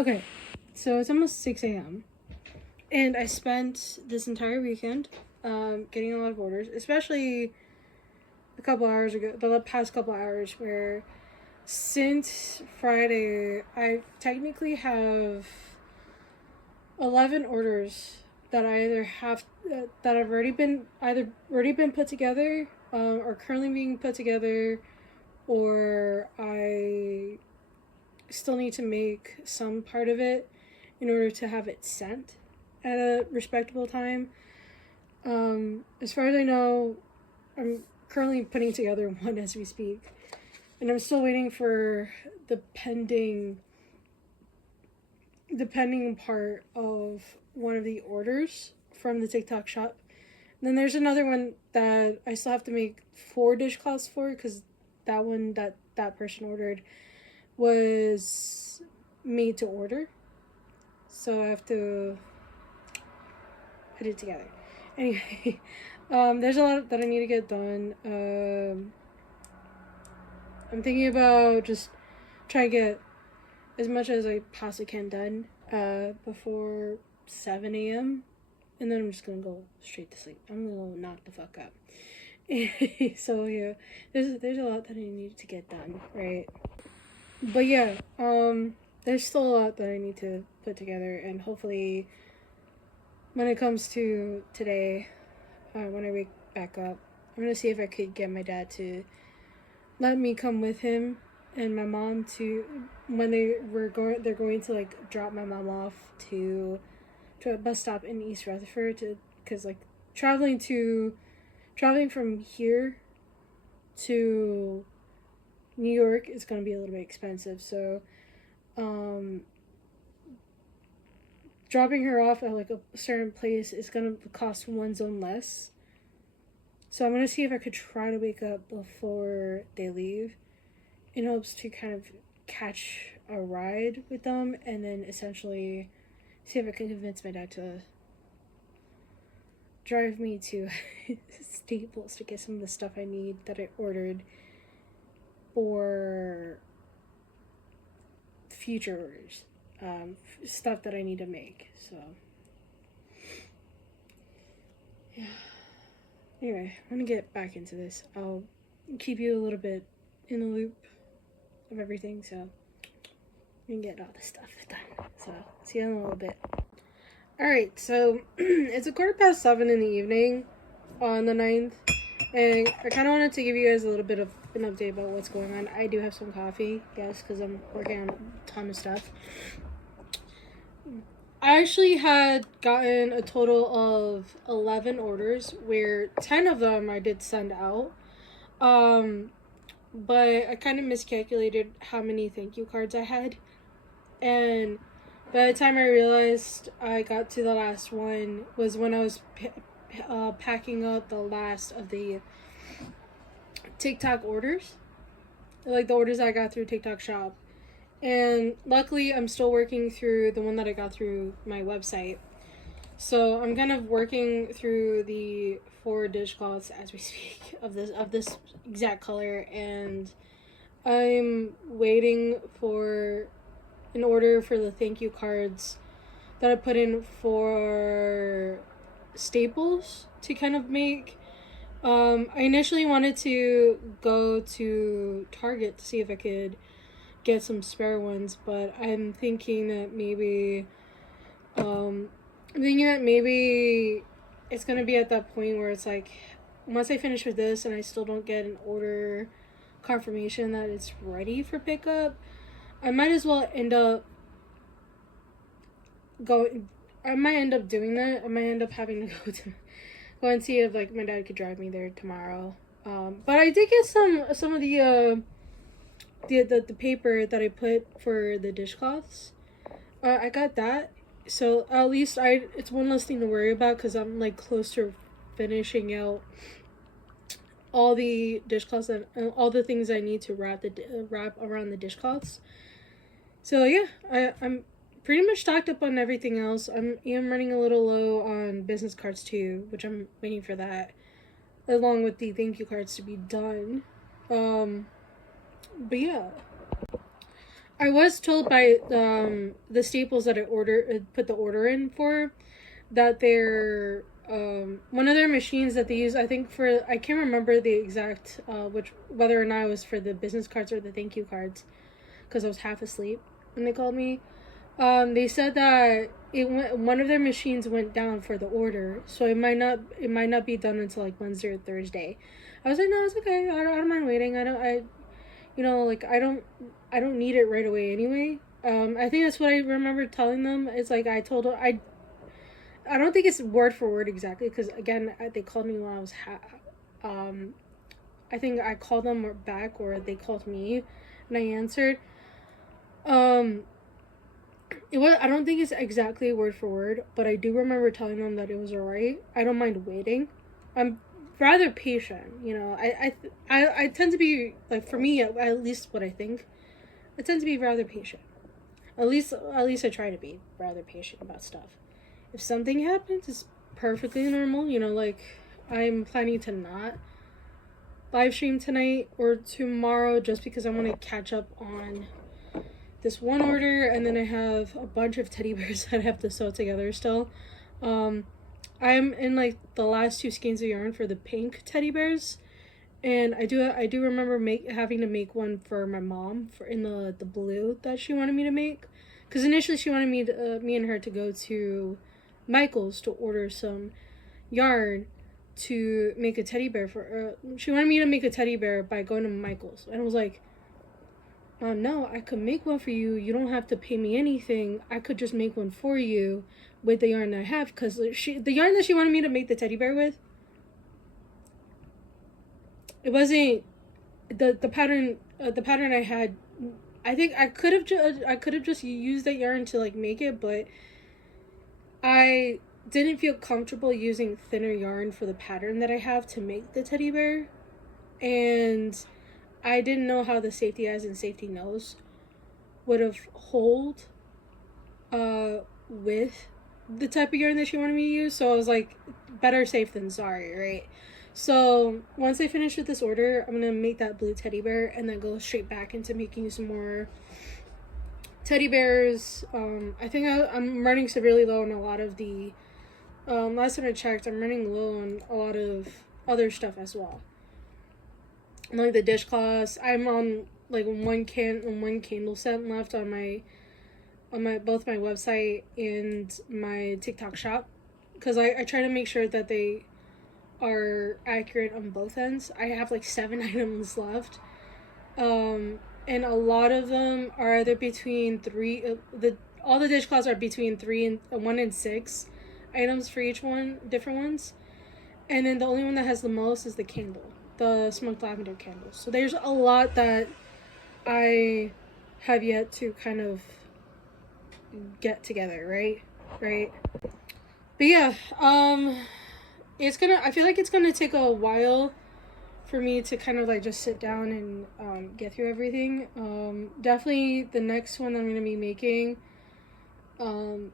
Okay, so it's almost 6 a.m. And I spent this entire weekend getting a lot of orders, especially a couple hours ago, the past couple hours, where since Friday, I technically have 11 orders that I either have that have already been put together, or currently being put together, or I still need to make some part of it in order to have it sent at a respectable time. As far as I know, I'm currently putting together one as we speak, and I'm still waiting for the pending part of one of the orders from the TikTok shop. And then there's another one that I still have to make 4 dishcloths for, because that one that person ordered was made to order, so I have to put it together. Anyway, there's a lot that I need to get done. I'm thinking about just trying to get as much as I possibly can done before 7 a.m. And then I'm just gonna go straight to sleep. I'm gonna knock the fuck out. So yeah, there's a lot that I need to get done, right? But yeah, there's still a lot that I need to put together, and hopefully, when it comes to today, when I wake back up, I'm gonna see if I could get my dad to let me come with him and my mom to when they're going to like drop my mom off to a bus stop in East Rutherford, because like traveling from here to New York is going to be a little bit expensive, so dropping her off at like a certain place is going to cost one zone less. So I'm going to see if I could try to wake up before they leave in hopes to kind of catch a ride with them, and then essentially see if I can convince my dad to drive me to Staples to get some of the stuff I need that I ordered for future orders, stuff that I need to make. So yeah, anyway, I'm gonna get back into this. I'll keep you a little bit in the loop of everything, so we can get all this stuff done. So see you in a little bit. Alright, so it's 7:15 in the evening on the 9th, and I kind of wanted to give you guys a little bit of an update about what's going on. I do have some coffee, yes, because I'm working on a ton of stuff. I actually had gotten a total of 11 orders, where 10 of them I did send out. But I kind of miscalculated how many thank you cards I had. And by the time I realized I got to the last one was when I was packing up the last of the TikTok orders. Like the orders I got through TikTok shop. And luckily I'm still working through the one that I got through my website. So I'm kind of working through the 4 dishcloths as we speak of this exact color, and I'm waiting for an order for the thank you cards that I put in for Staples to kind of make. I initially wanted to go to Target to see if I could get some spare ones, but I'm thinking that maybe it's gonna be at that point where it's like, once I finish with this and I still don't get an order confirmation that it's ready for pickup, I might as well end up doing that. I might end up having to go and see if like my dad could drive me there tomorrow. But I did get some of the paper that I put for the dishcloths. I got that, so at least it's one less thing to worry about, because I'm like close to finishing out all the dishcloths and all the things I need to wrap around the dishcloths. So yeah, I'm pretty much stocked up on everything else. I'm running a little low on business cards too, which I'm waiting for that, along with the thank you cards to be done. But yeah, I was told by the Staples that I put the order in for, that they're one of their machines that they use. I think for, I can't remember the exact which, whether or not it was for the business cards or the thank you cards, because I was half asleep when they called me. They said that one of their machines went down for the order, so it might not be done until like Wednesday or Thursday. I was like, no, it's okay. I don't mind waiting. Like I don't need it right away anyway. I think that's what I remember telling them. It's like I told them I don't think it's word for word exactly, because again they called me when I was I think I called them back, or they called me and I answered. Um, it was, I don't think it's exactly word for word, but I do remember telling them that it was alright. I don't mind waiting. I'm rather patient, you know. I tend to be like, for me at least what I think, I tend to be rather patient. At least I try to be rather patient about stuff. If something happens, it's perfectly normal. You know, like I'm planning to not live stream tonight or tomorrow just because I want to catch up on this one order, and then I have a bunch of teddy bears that I have to sew together still. Um, I'm in like the last two skeins of yarn for the pink teddy bears, and I do remember having to make one for my mom for in the blue that she wanted me to make, because initially she wanted me and her to go to Michael's to order some yarn to make a teddy bear for. She wanted me to make a teddy bear by going to Michael's, and I was like, no, I could make one for you. You don't have to pay me anything. I could just make one for you with the yarn I have, because the yarn that she wanted me to make the teddy bear with, it wasn't the pattern. The pattern I had, I think I could have just used that yarn to like make it, but I didn't feel comfortable using thinner yarn for the pattern that I have to make the teddy bear, and I didn't know how the safety eyes and safety nose would have hold with the type of yarn that she wanted me to use. So I was like, better safe than sorry, right? So once I finish with this order, I'm gonna make that blue teddy bear and then go straight back into making some more teddy bears. I think I'm running severely low on a lot of the last time I checked, I'm running low on a lot of other stuff as well. Like the dishcloths, I'm on like one candle set left on my both my website and my TikTok shop, because I try to make sure that they are accurate on both ends. I have like 7 items left, and a lot of them are either between all the dishcloths are between 1 and 6 items for each one, different ones, and then the only one that has the most is the candle, the smoked lavender candles. So there's a lot that I have yet to kind of get together, right. But yeah, I feel like it's gonna take a while for me to kind of like just sit down and get through everything. Definitely the next one I'm gonna be making,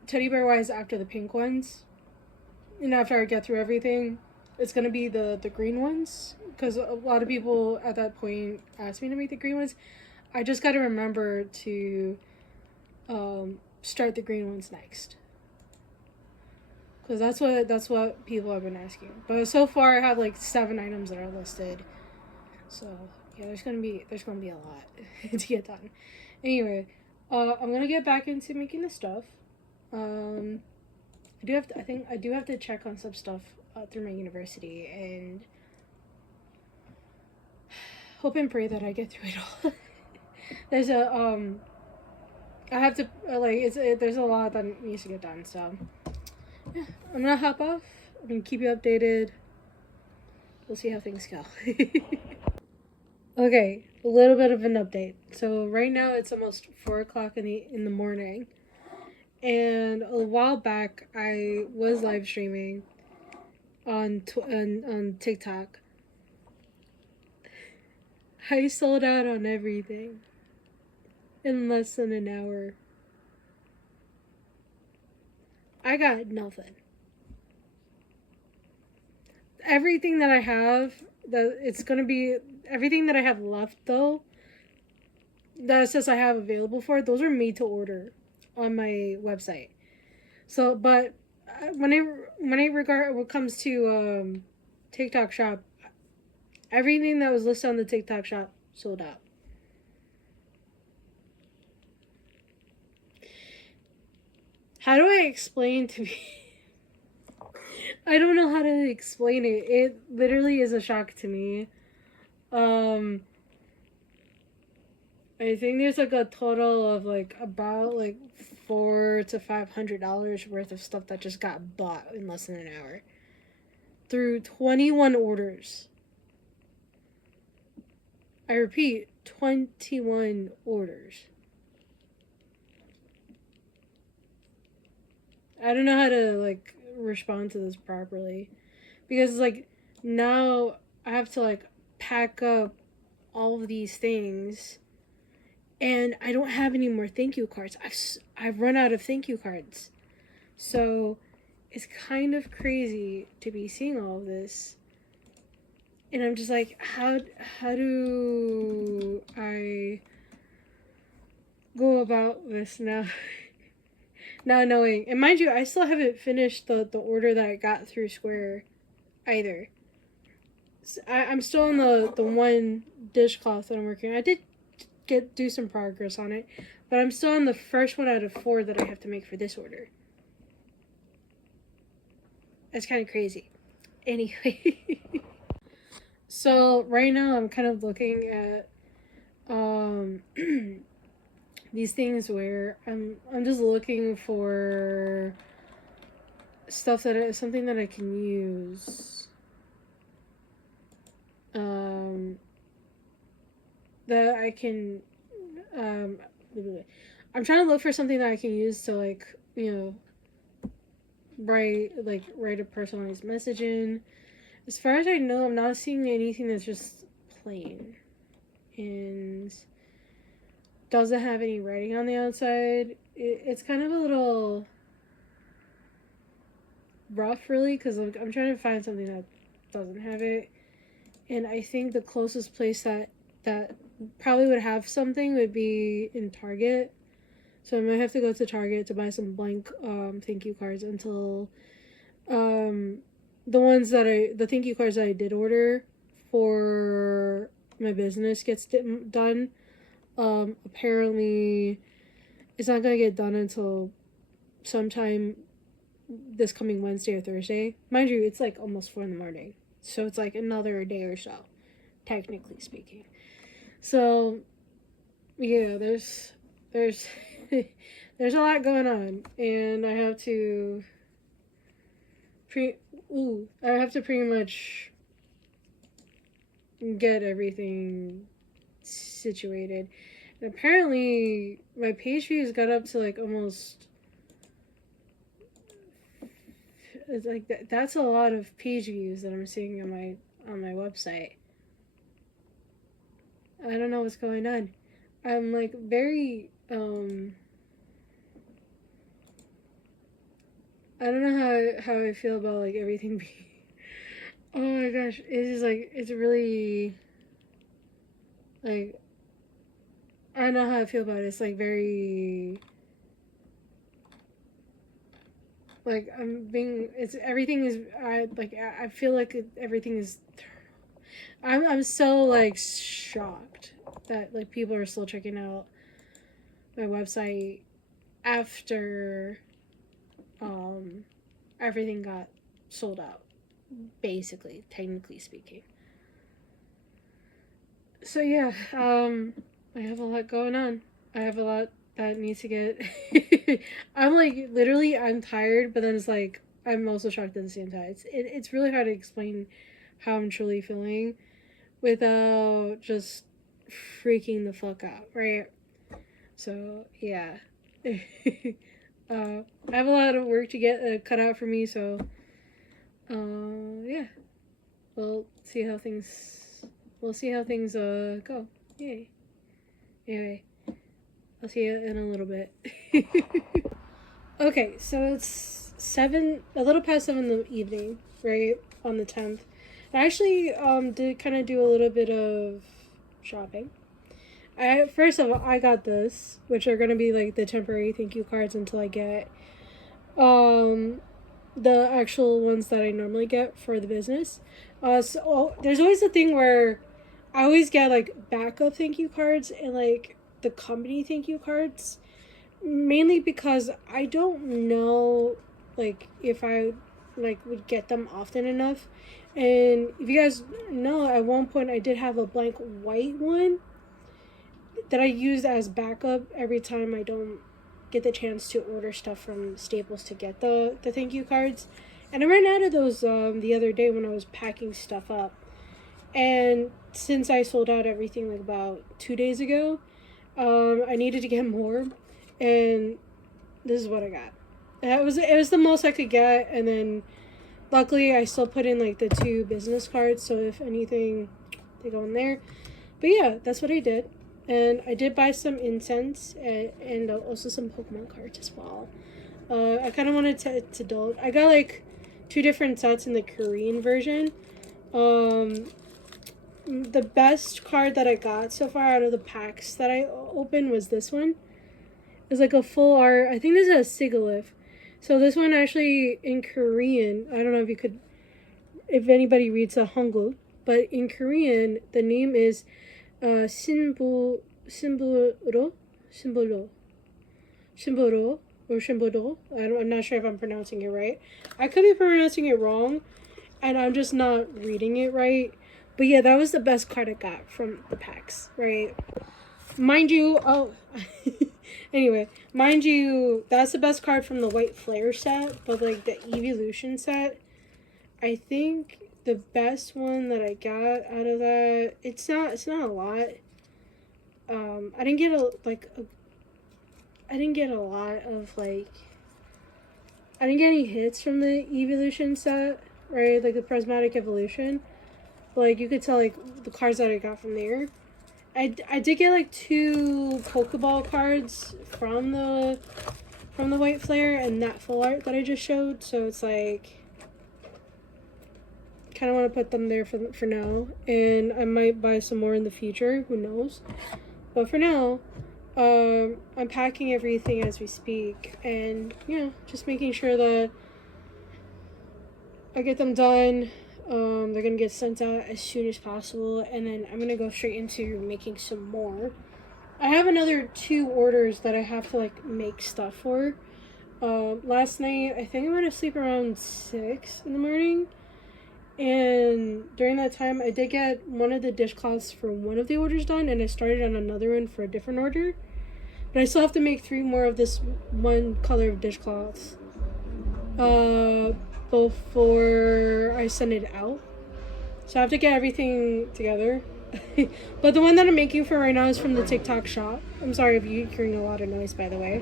teddy bear wise, after the pink ones, and after I get through everything, it's gonna be the green ones, because a lot of people at that point asked me to make the green ones. I just gotta remember to start the green ones next, because that's what people have been asking. But so far I have like 7 items that are listed, so yeah, there's gonna be a lot to get done. Anyway, I'm gonna get back into making the stuff. I think I do have to check on some stuff through my university, and hope and pray that I get through it all. There's a I have to there's a lot that needs to get done, so yeah, I'm gonna hop off. I'm gonna keep you updated. We'll see how things go. Okay, a little bit of an update. So right now it's almost 4 o'clock in the morning, and a while back I was live streaming on TikTok. I sold out on everything in less than an hour. I got nothing. Everything that I have, everything that I have left though, that it says I have available for, those are made to order on my website. So, but when I regard what comes to TikTok Shop, everything that was listed on the TikTok Shop sold out. How do I explain to me? I don't know how to explain it. It literally is a shock to me. I think there's like a total of like about like $400 to $500 worth of stuff that just got bought in less than an hour through 21 orders. I repeat, 21 orders. I don't know how to like respond to this properly because like now I have to like pack up all of these things and I don't have any more thank you cards. I've run out of thank you cards. So it's kind of crazy to be seeing all of this. And I'm just like, how do I go about this now? Not knowing. And mind you, I still haven't finished the order that I got through Square either. So I'm still on the one dishcloth that I'm working on. I did do some progress on it, but I'm still on the first one out of 4 that I have to make for this order. That's kind of crazy. Anyway. So right now I'm kind of looking at these things where I'm just looking for stuff something that I can use. That I can I'm trying to look for something that I can use to like, you know, write a personalized message in. As far as I know, I'm not seeing anything that's just plain and doesn't have any writing on the outside. It's kind of a little rough, really, because I'm trying to find something that doesn't have it. And I think the closest place that probably would have something would be in Target. So I might have to go to Target to buy some blank thank you cards until the thank you cards that I did order for my business gets done. Apparently it's not gonna get done until sometime this coming Wednesday or Thursday. Mind you, it's like almost 4 a.m. So it's like another day or so, technically speaking. So yeah, there's there's a lot going on, and I have to pretty much get everything situated. And apparently my page views got up to like almost, it's like that's a lot of page views that I'm seeing on my website. I don't know what's going on. I'm like very I don't know how I feel about like everything being. Oh my gosh, it's just like it's really like I don't know how I feel about it. It's like very like everything is I feel like everything is. I'm so like shocked that like people are still checking out my website after everything got sold out, basically, technically speaking. So yeah, I have a lot going on. I have a lot that needs to get. I'm like literally I'm tired, but then it's like I'm also shocked at the same time. It's really hard to explain how I'm truly feeling without just freaking the fuck out, right? So yeah. I have a lot of work to get cut out for me, so yeah, we'll see how things go. Yay. Anyway, I'll see you in a little bit. Okay, so it's a little past 7 in the evening, right, on the 10th. I actually did kind of do a little bit of shopping. First of all, I got this, which are gonna be like the temporary thank you cards until I get um the actual ones that I normally get for the business. There's always a thing where I always get like backup thank you cards and like the company thank you cards, mainly because I don't know like if I like would get them often enough. And if you guys know, at one point I did have a blank white one that I used as backup every time I don't get the chance to order stuff from Staples to get the thank you cards. And I ran out of those the other day when I was packing stuff up. And since I sold out everything like about 2 days ago, I needed to get more, and this is what I got. It was the most I could get, and then luckily I still put in like the 2 business cards, so if anything, they go in there. But yeah, that's what I did. And I did buy some incense and also some Pokemon cards as well. I kind of wanted to indulge. I got like 2 different sets in the Korean version. The best card that I got so far out of the packs that I opened was this one. It's like a full art. I think this is a Sigilyph. So this one actually in Korean, I don't know if anybody reads the Hangul, but in Korean the name is Sinbu Simburo or Shimbodo. I'm not sure if I'm pronouncing it right. I could be pronouncing it wrong, and I'm just not reading it right. But yeah, that was the best card I got from the packs, right? Mind you, anyway, mind you, that's the best card from the White Flare set, but like the Evolution set, I think the best one that I got out of that, it's not a lot. I didn't get a lot of like, I didn't get any hits from the Evolution set, right? Like the Prismatic Evolution. But like you could tell like the cards that I got from there. I did get like 2 Pokeball cards from the White Flare and that full art that I just showed. So it's like, kind of want to put them there for now. And I might buy some more in the future. Who knows? But for now, I'm packing everything as we speak. And yeah, just making sure that I get them done. They're gonna get sent out as soon as possible, and then I'm gonna go straight into making some more. I have another 2 orders that I have to like make stuff for. Last night I think I went to sleep around 6 in the morning, and during that time I did get one of the dishcloths for one of the orders done, and I started on another one for a different order. But I still have to make 3 more of this one color of dishcloths before I send it out. So I have to get everything together. But the one that I'm making for right now is from the TikTok shop. I'm sorry if you're hearing a lot of noise, by the way.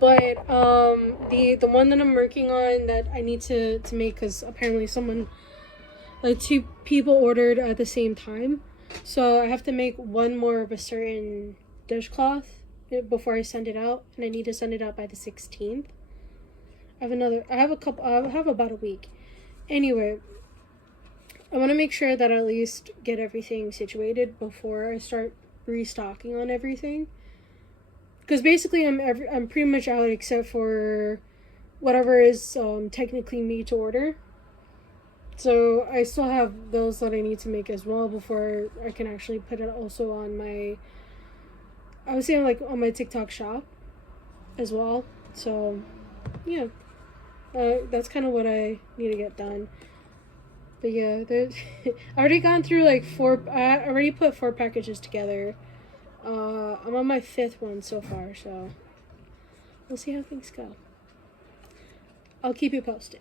But the one that I'm working on that I need to make, because apparently someone, like 2 people ordered at the same time. So I have to make one more of a certain dishcloth before I send it out, and I need to send it out by the 16th. I have about a week. Anyway, I want to make sure that I at least get everything situated before I start restocking on everything. Because basically I'm pretty much out except for whatever is technically made to order. So I still have those that I need to make as well before I can actually put it also on my, I was saying like on my TikTok shop as well. So yeah. That's kind of what I need to get done. But yeah, I already gone through like 4. I already put 4 packages together. I'm on my 5th one so far, so we'll see how things go. I'll keep you posted.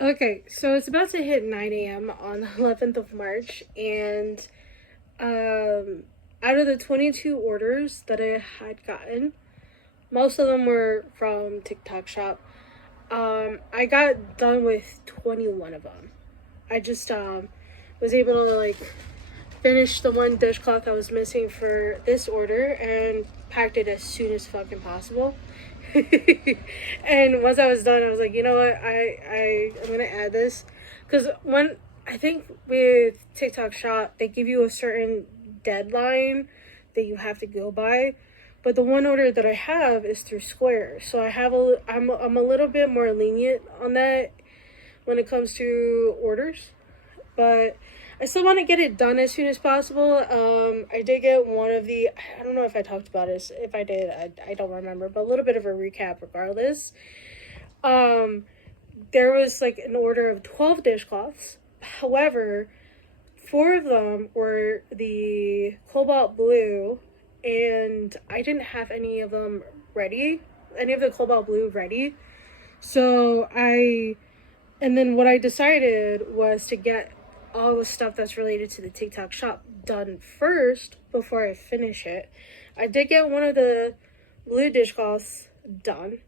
Okay, so it's about to hit 9 a.m. on the 11th of March, and out of the 22 orders that I had gotten, most of them were from TikTok shop. I got done with 21 of them. I just was able to like finish the one dishcloth I was missing for this order and packed it as soon as fucking possible. And once I was done, I was like, you know what, I'm gonna add this, because when I think with TikTok shop they give you a certain deadline that you have to go by. But the one order that I have is through Square, so I'm a little bit more lenient on that when it comes to orders. But I still want to get it done as soon as possible. I did get one of the, I don't know if I talked about it. If I did, I don't remember, but a little bit of a recap regardless. There was like an order of 12 dishcloths. However, 4 of them were the cobalt blue, and I didn't have any of the cobalt blue ready. So and then what I decided was to get all the stuff that's related to the TikTok shop done first before I finish it. I did get one of the blue dishcloths done.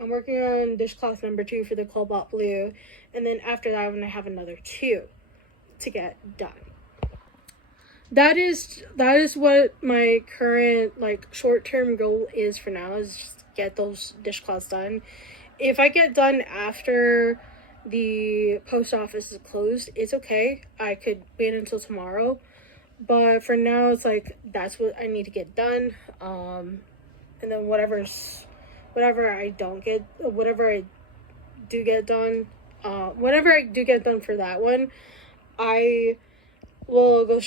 I'm working on dishcloth number 2 for the cobalt blue, and then after that I'm gonna have another 2 to get done. That is what my current like short-term goal is for now, is just get those dishcloths done. If I get done after the post office is closed, it's okay. I could wait until tomorrow. But for now, it's like, that's what I need to get done. And then whatever I do get done for that one, I will go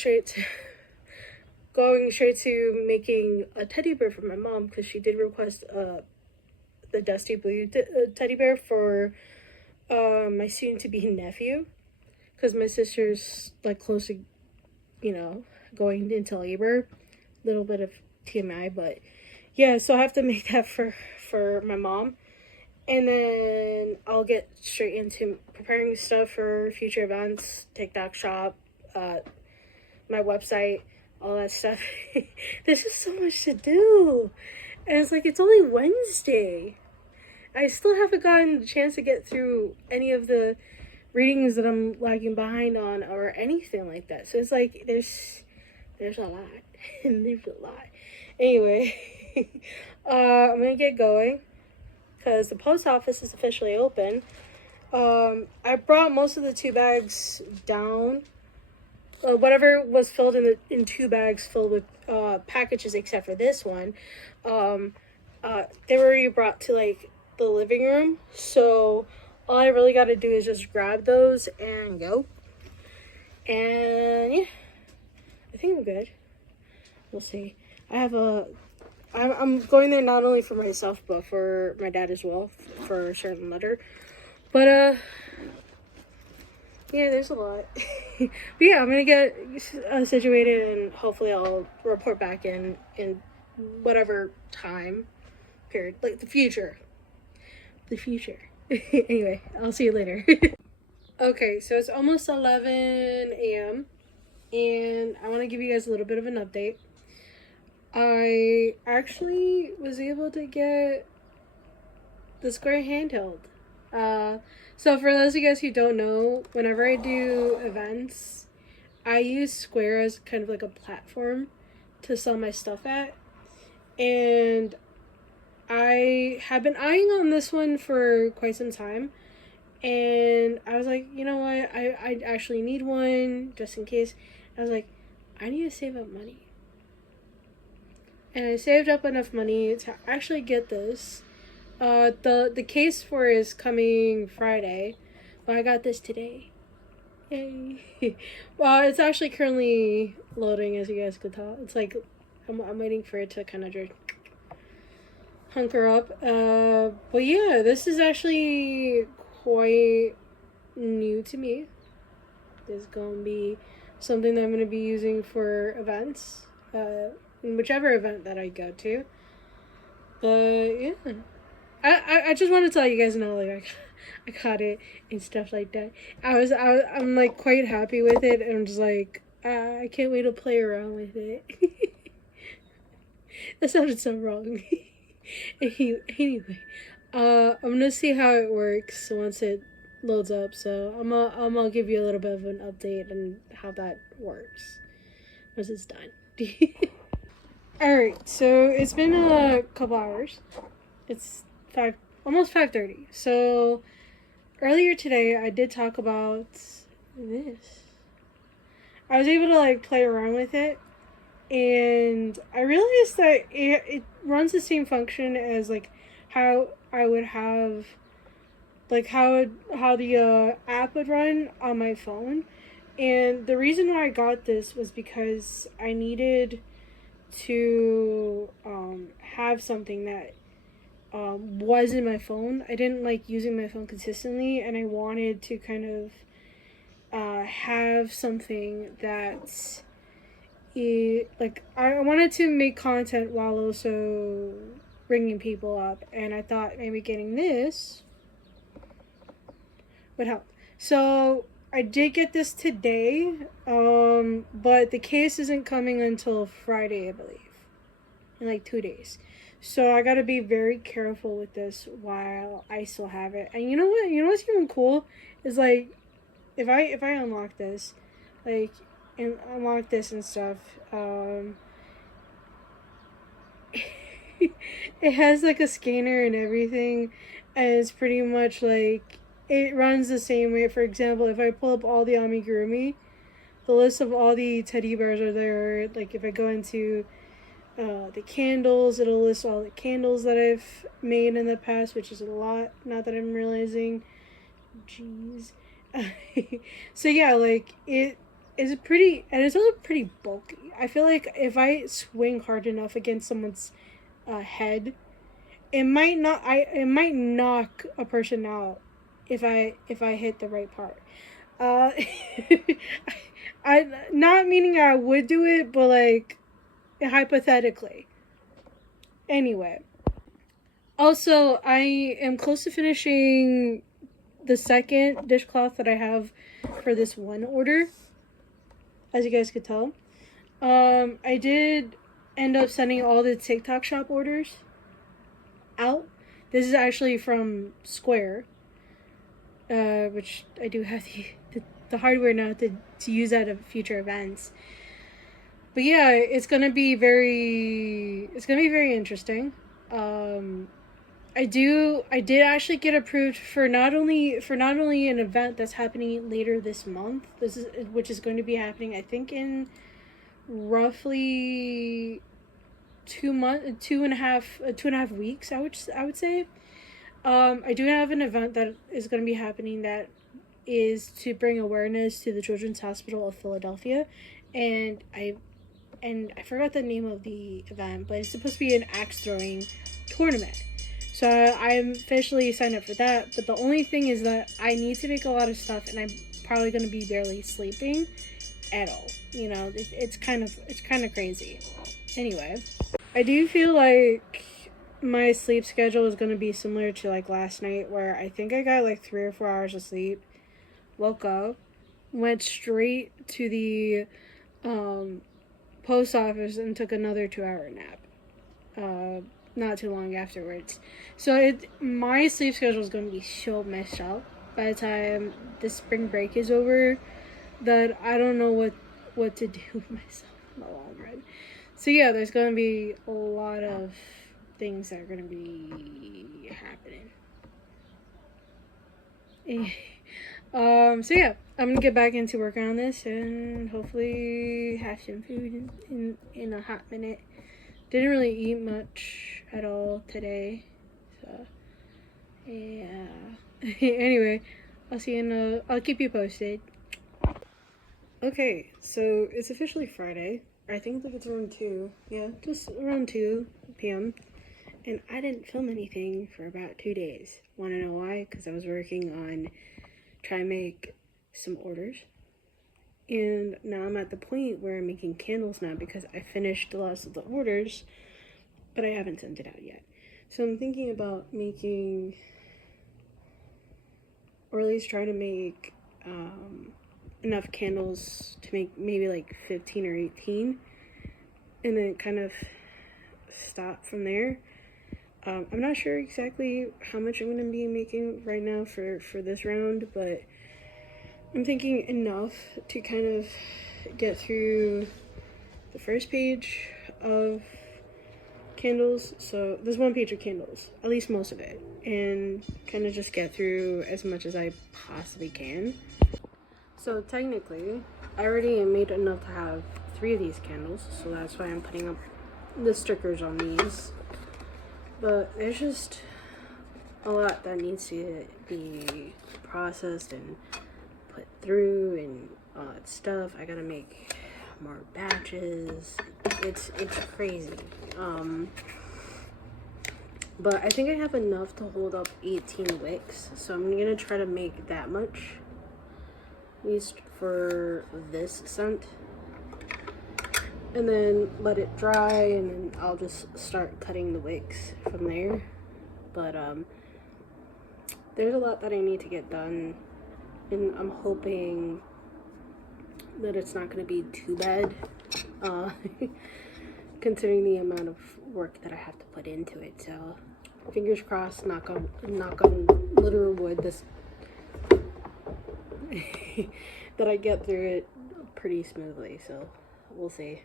going straight to making a teddy bear for my mom, because she did request the Dusty Blue teddy bear for my soon-to-be nephew, because my sister's like close to, going into labor. Little bit of TMI, but yeah, so I have to make that for my mom, and then I'll get straight into preparing stuff for future events, TikTok shop, my website, all that stuff. This is so much to do, and it's like, it's only Wednesday. I still haven't gotten a chance to get through any of the readings that I'm lagging behind on, or anything like that. So it's like, there's a lot. There's a lot. Anyway, I'm gonna get going, because the post office is officially open. I brought most of the 2 bags down. Whatever was filled in 2 bags filled with packages, except for this one. They were already brought to like the living room, so all I really got to do is just grab those and go. And yeah, I think I'm good. We'll see. I'm going there not only for myself, but for my dad as well, for a certain letter. But yeah, there's a lot. But yeah, I'm gonna get situated, and hopefully I'll report back in whatever time period, like the future. Anyway, I'll see you later. Okay, so it's almost 11 a.m. and I want to give you guys a little bit of an update. I actually was able to get the Square handheld. So for those of you guys who don't know, whenever I do events, I use Square as kind of like a platform to sell my stuff at. And I have been eyeing on this one for quite some time, and I was like, you know what, I actually need one just in case. I was like, I need to save up money, and I saved up enough money to actually get this. The case for it is coming Friday, but I got this today. Yay! Well, it's actually currently loading, as you guys could tell. It's like I'm waiting for it to kind of just hunker up. But yeah, this is actually quite new to me. This is gonna be something that I'm gonna be using for events, in whichever event that I go to. But yeah, I just wanted to let you guys know, like, I got it and stuff like that. I'm like quite happy with it, and I'm just like, I can't wait to play around with it. That sounded so wrong. Anyway, I'm gonna see how it works once it loads up. So I'm gonna give you a little bit of an update on how that works once it's done. All right, so it's been a couple hours. It's almost 5:30. So earlier today, I did talk about this. I was able to like play around with it, and I realized that it runs the same function as like how I would have like how the app would run on my phone. And the reason why I got this was because I needed to have something that was in my phone. I didn't like using my phone consistently, and I wanted to kind of have something that like I wanted to make content while also bringing people up, and I thought maybe getting this would help. So I did get this today, but the case isn't coming until Friday, I believe, in like 2 days. So I gotta be very careful with this while I still have it. And you know what? You know what's even cool is like if I unlock this, like and unlock this and stuff, it has like a scanner and everything, and it's pretty much like it runs the same way. For example, if I pull up all the amigurumi, the list of all the teddy bears are there. Like if I go into the candles, it'll list all the candles that I've made in the past, which is a lot now that I'm realizing. Jeez. So yeah, like it is pretty, and it's also pretty bulky. I feel like if I swing hard enough against someone's head, it might knock a person out if I hit the right part. Uh, I not meaning I would do it, but like hypothetically. Anyway, also I am close to finishing the second dishcloth that I have for this one order, as you guys could tell. I did end up sending all the TikTok shop orders out. This is actually from Square, which I do have the hardware now to use at future events. But yeah, it's gonna be very interesting. I did actually get approved for not only an event that's happening later this month. Which is going to be happening, I think, in roughly 2.5 weeks. I would say. I do have an event that is going to be happening that is to bring awareness to the Children's Hospital of Philadelphia, and I forgot the name of the event, but it's supposed to be an axe throwing tournament. So I'm officially signed up for that. But the only thing is that I need to make a lot of stuff, and I'm probably going to be barely sleeping at all. You know, it's kind of crazy. Anyway, I do feel like my sleep schedule is going to be similar to like last night, where I think I got like 3 or 4 hours of sleep, woke up, went straight to the post office and took another 2-hour nap. Not too long afterwards. So my sleep schedule is going to be so messed up by the time the spring break is over that I don't know what to do with myself in the long run. So yeah, there's going to be a lot of things that are going to be happening. So yeah, I'm gonna get back into working on this and hopefully have some food in a hot minute. Didn't really eat much at all today, so yeah. Anyway, I'll keep you posted. Okay, so it's officially Friday. I think like it's around 2. Yeah, just around 2 p.m. And I didn't film anything for about 2 days. Want to know why? Because I was working on trying to make some orders. And now I'm at the point where I'm making candles now because I finished the last of the orders, but I haven't sent it out yet. So I'm thinking about making, or at least try to make enough candles to make maybe like 15 or 18, and then kind of stop from there. I'm not sure exactly how much I'm going to be making right now for this round, but I'm thinking enough to kind of get through the first page of candles. So there's one page of candles, at least most of it, and kind of just get through as much as I possibly can. So technically, I already made enough to have 3 of these candles, so that's why I'm putting up the stickers on these. But there's just a lot that needs to be processed and put through and all that stuff. I gotta make more batches. It's crazy. But I think I have enough to hold up 18 wicks, so I'm gonna try to make that much, at least for this scent, and then let it dry, and then I'll just start cutting the wicks from there. But there's a lot that I need to get done, and I'm hoping that it's not going to be too bad, considering the amount of work that I have to put into it. So fingers crossed, knock on literal wood, this that I get through it pretty smoothly. So we'll see.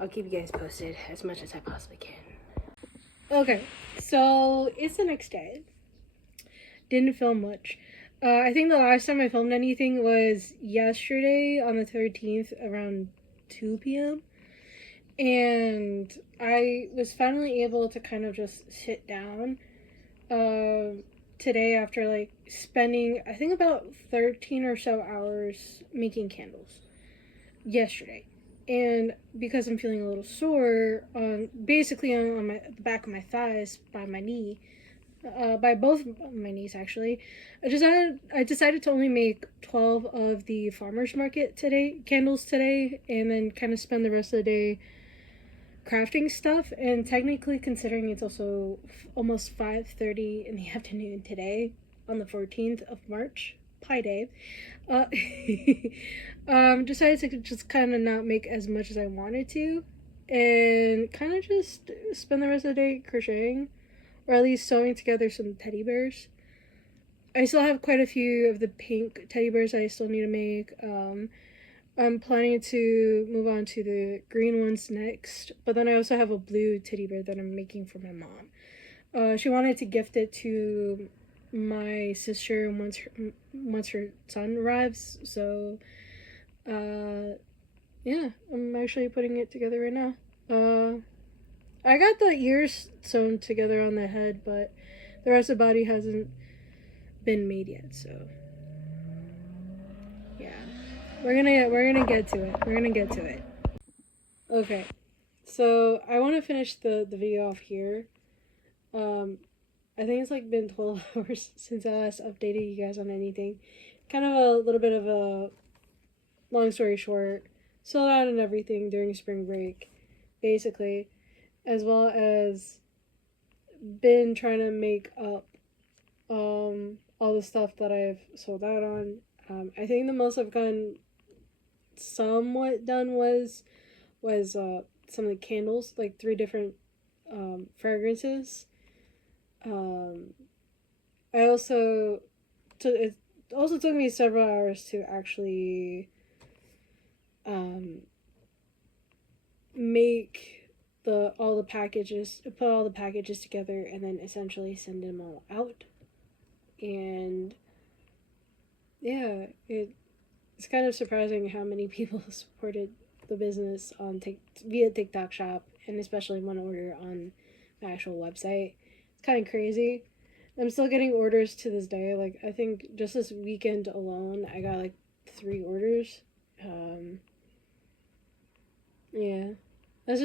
I'll keep you guys posted as much as I possibly can. Okay, so it's the next day. Didn't film much. I think the last time I filmed anything was yesterday on the 13th around 2 p.m. And I was finally able to kind of just sit down today after like spending, I think, about 13 or so hours making candles yesterday. And because I'm feeling a little sore basically on the back of my thighs by my knee, by both of my knees actually, I decided to only make 12 of the farmers market candles today, and then kind of spend the rest of the day crafting stuff. And technically, considering it's also almost 5:30 in the afternoon today on the 14th of March, Pi Day, decided to just kind of not make as much as I wanted to, and kind of just spend the rest of the day crocheting, or at least sewing together some teddy bears. I still have quite a few of the pink teddy bears I still need to make. I'm planning to move on to the green ones next, but then I also have a blue teddy bear that I'm making for my mom. She wanted to gift it to my sister once her son arrives, so yeah, I'm actually putting it together right now. I got the ears sewn together on the head, but the rest of the body hasn't been made yet, so yeah. We're gonna get to it. We're gonna get to it. Okay. So I wanna finish the video off here. I think it's like been 12 hours since I last updated you guys on anything. Kind of a little bit of a long story short, sold out and everything during spring break, basically, as well as been trying to make up all the stuff that I've sold out on. I think the most I've gotten somewhat done was some of the candles, like 3 different fragrances. I also it also took me several hours to actually make all the packages, put all the packages together, and then essentially send them all out. And yeah, it's kind of surprising how many people supported the business on via TikTok Shop, and especially one order on my actual website. It's kind of crazy. I'm still getting orders to this day. Like, I think just this weekend alone, I got like 3 orders. Yeah, it's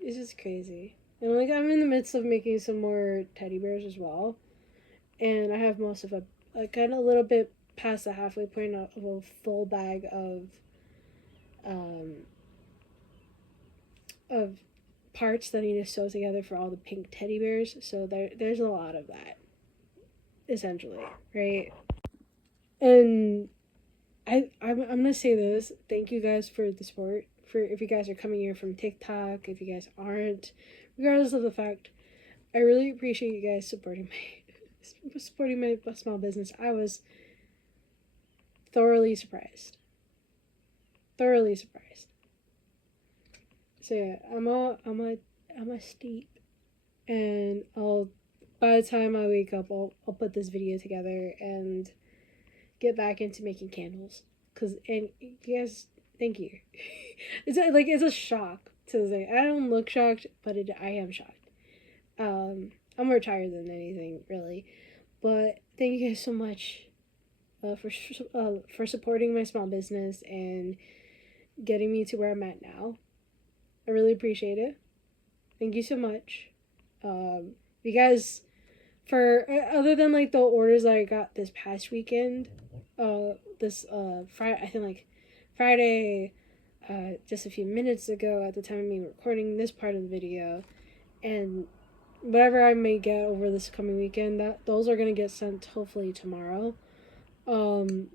just crazy. And like, I'm in the midst of making some more teddy bears as well, and I have most of kind of a little bit past the halfway point of a full bag of parts that I need to sew together for all the pink teddy bears. So there's a lot of that, essentially, right? And I'm gonna say this. Thank you guys for the support. For if you guys are coming here from TikTok, if you guys aren't, regardless of the fact, I really appreciate you guys supporting my small business. I was thoroughly surprised. So yeah, I'm a steep, and by the time I wake up, I'll put this video together and get back into making candles. And you guys thank you. It's a shock to say. I don't look shocked, but I am shocked. I'm more tired than anything, really. But thank you guys so much for supporting my small business and getting me to where I'm at now. I really appreciate it. Thank you so much. You guys, for other than like the orders that I got this past weekend, this Friday, I think like Friday, just a few minutes ago at the time of me recording this part of the video, and whatever I may get over this coming weekend, that those are gonna get sent hopefully tomorrow. But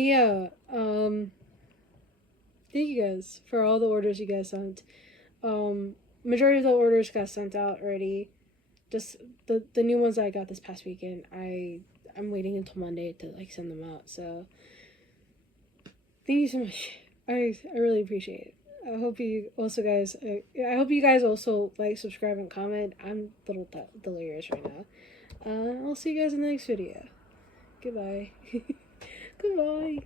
yeah, thank you guys for all the orders you guys sent. Majority of the orders got sent out already. Just the new ones that I got this past weekend, I'm waiting until Monday to like send them out. So thank you so much. I really appreciate it. I hope you also guys. I hope you guys also like, subscribe, and comment. I'm a little delirious right now. I'll see you guys in the next video. Goodbye. Goodbye.